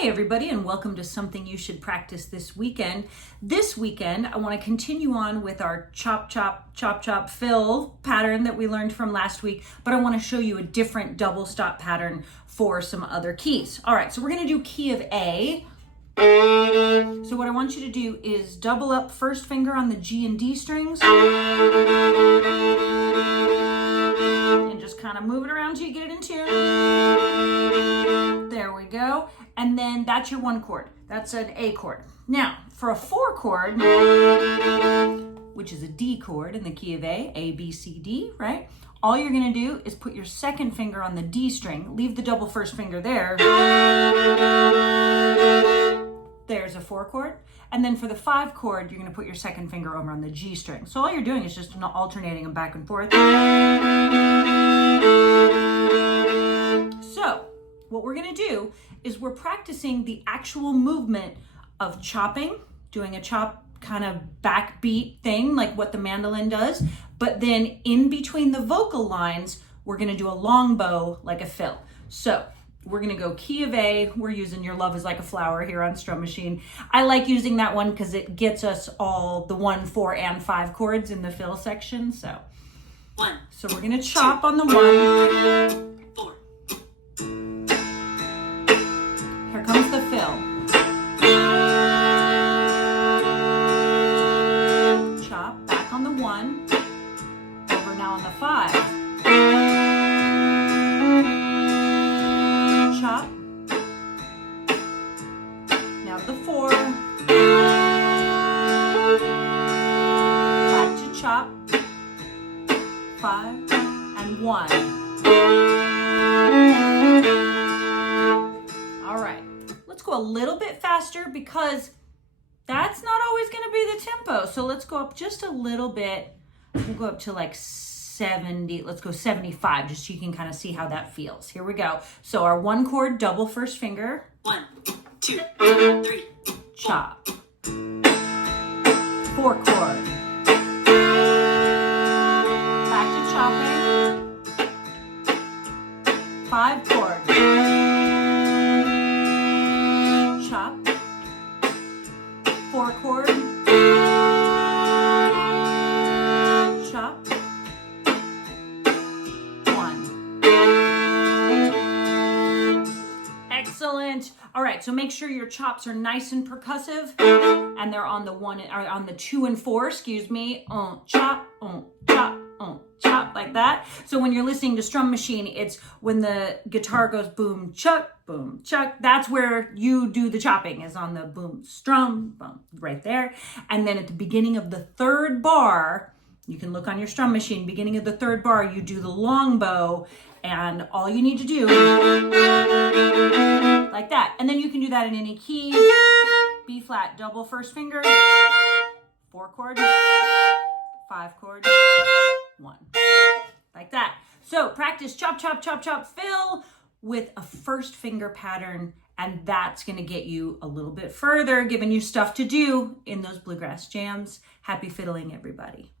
Hey everybody, and welcome to Something You Should Practice This Weekend. This weekend, I want to continue on with our chop, chop, chop, chop, fill pattern that we learned from last week, but I want to show you a different double stop pattern for some other keys. All right, so we're going to do key of A. So what I want you to do is double up first finger on the G and D strings. And just kind of move it around till you get it in tune. There we go. And then that's your one chord. That's an A chord. Now, for a 4 chord, which is a D chord in the key of A, B, C, D, right? All you're gonna do is put your second finger on the D string, leave the double first finger there. There's a 4 chord. And then for the 5 chord, you're gonna put your second finger over on the G string. So all you're doing is just alternating them back and forth. So what we're gonna do is we're practicing the actual movement of chopping, doing a chop kind of backbeat thing like what the mandolin does, but then in between the vocal lines, we're gonna do a long bow like a fill. So we're gonna go key of A. We're using Your Love Is Like a Flower here on Strum Machine. I like using that one because it gets us all the 1, 4, and 5 chords in the fill section. So we're gonna chop on the 1. Here comes the fill. Chop, back on the 1. Over now on the 5. Chop. Now to the 4. Back to chop. 5 and 1. Let's go a little bit faster because that's not always going to be the tempo. So let's go up just a little bit. We'll go up to like 70. Let's go 75 just so you can kind of see how that feels. Here we go. So our 1 chord double first finger. 1, 2, 3. Chop. 4 chord. Back to chopping. 5 chord. Chop, 4 chord, chop, 1. Excellent. All right, so make sure your chops are nice and percussive, and they're on the 1 or on the 2 and 4. Excuse me. Chop, chop, chop, like that. So when you're listening to Strum Machine, it's when the guitar goes boom, chuck, boom, chuck. That's where you do the chopping, is on the boom, strum, boom, right there. And then at the beginning of the 3rd bar, you can look on your Strum Machine, beginning of the 3rd bar, you do the long bow, and all you need to do, like that. And then you can do that in any key. B flat, double first finger, 4 chord, 5 chord, 1. Like that. So practice chop, chop, chop, chop, fill with a first finger pattern, and that's going to get you a little bit further, giving you stuff to do in those bluegrass jams. Happy fiddling, everybody.